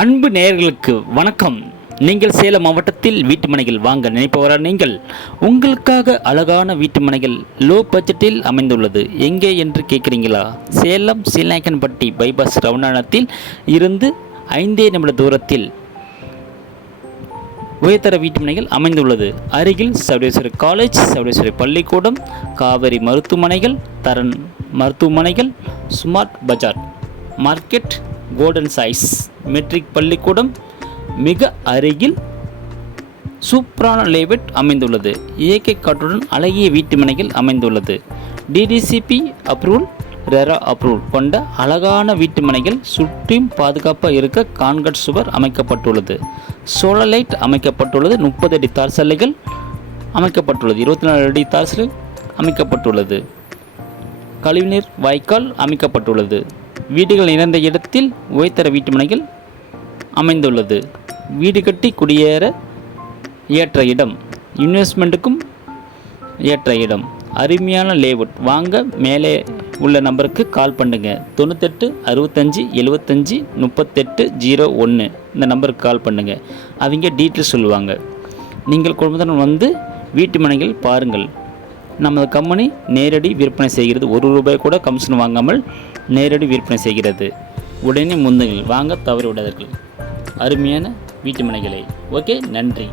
அன்பு நேயர்களுக்கு வணக்கம். நீங்கள் சேலம் மாவட்டத்தில் வீட்டு மனைகள் வாங்க நினைப்பவரா நீங்கள் உங்களுக்காக அழகான வீட்டு மனைகள் லோ பட்ஜெட்டில் அமைந்துள்ளது. எங்கே என்று கேட்குறீங்களா? சேலம் சீலநாயக்கன்பட்டி பைபாஸ் ரவுண்டானத்தில் இருந்து ஐந்தே நிமிட தூரத்தில் உயர்தர வீட்டுமனைகள் அமைந்துள்ளது. அருகில் சவுடேஸ்வரி காலேஜ் சவுடேஸ்வரி பள்ளிக்கூடம் காவேரி மருத்துவமனைகள் தரன் மருத்துவமனைகள் smart bazaar market golden size matric பள்ளிக்கூடம் மிக அருகில் சூப்பரான லேவெட் அமைந்துள்ளது. இயற்கை காற்றுடன் அழகிய வீட்டு மனைகள் அமைந்துள்ளது. டிடிசிபி அப்ரூவல் ரெரா அப்ரூவல் கொண்ட அழகான வீட்டு மனைகள் சுற்றியும் பாதுகாப்பாக இருக்க கான்கிரீட் சுவர் அமைக்கப்பட்டுள்ளது. சோலார் லைட் அமைக்கப்பட்டுள்ளது. முப்பது அடி தார் சாலைகள் அமைக்கப்பட்டுள்ளது. இருபத்தி நாலு அடி தார் அமைக்கப்பட்டுள்ளது. கழிவுநீர் வாய்க்கால் அமைக்கப்பட்டுள்ளது. வீடுகள் நிறைந்த இடத்தில் உயர்தர வீட்டுமனைகள் அமைந்துள்ளது. வீடு கட்டி குடியேற ஏற்ற இடம். இன்வெஸ்ட்மெண்ட்டுக்கும் ஏற்ற இடம். அருமையான லேஅவுட் வாங்க மேலே உள்ள நம்பருக்கு கால் பண்ணுங்க. தொண்ணூத்தெட்டு அறுபத்தஞ்சி எழுபத்தஞ்சி முப்பத்தெட்டு ஜீரோ ஒன்று இந்த நம்பருக்கு கால் பண்ணுங்க. அவங்க டீட்டெயில் சொல்லுவாங்க. நீங்கள் குடும்பத்தினர் வந்து வீட்டு மனைகள் பாருங்கள். நமது கம்பெனி நேரடி விற்பனை செய்கிறது. ஒரு ரூபாய் கூட கமிஷன் வாங்காமல் நேரடி விற்பனை செய்கிறது. உடனே முந்துங்கள் வாங்க தவறிவிடாதீர்கள். அருமையான வீட்டு மனைகளை ஓகே? நன்றி.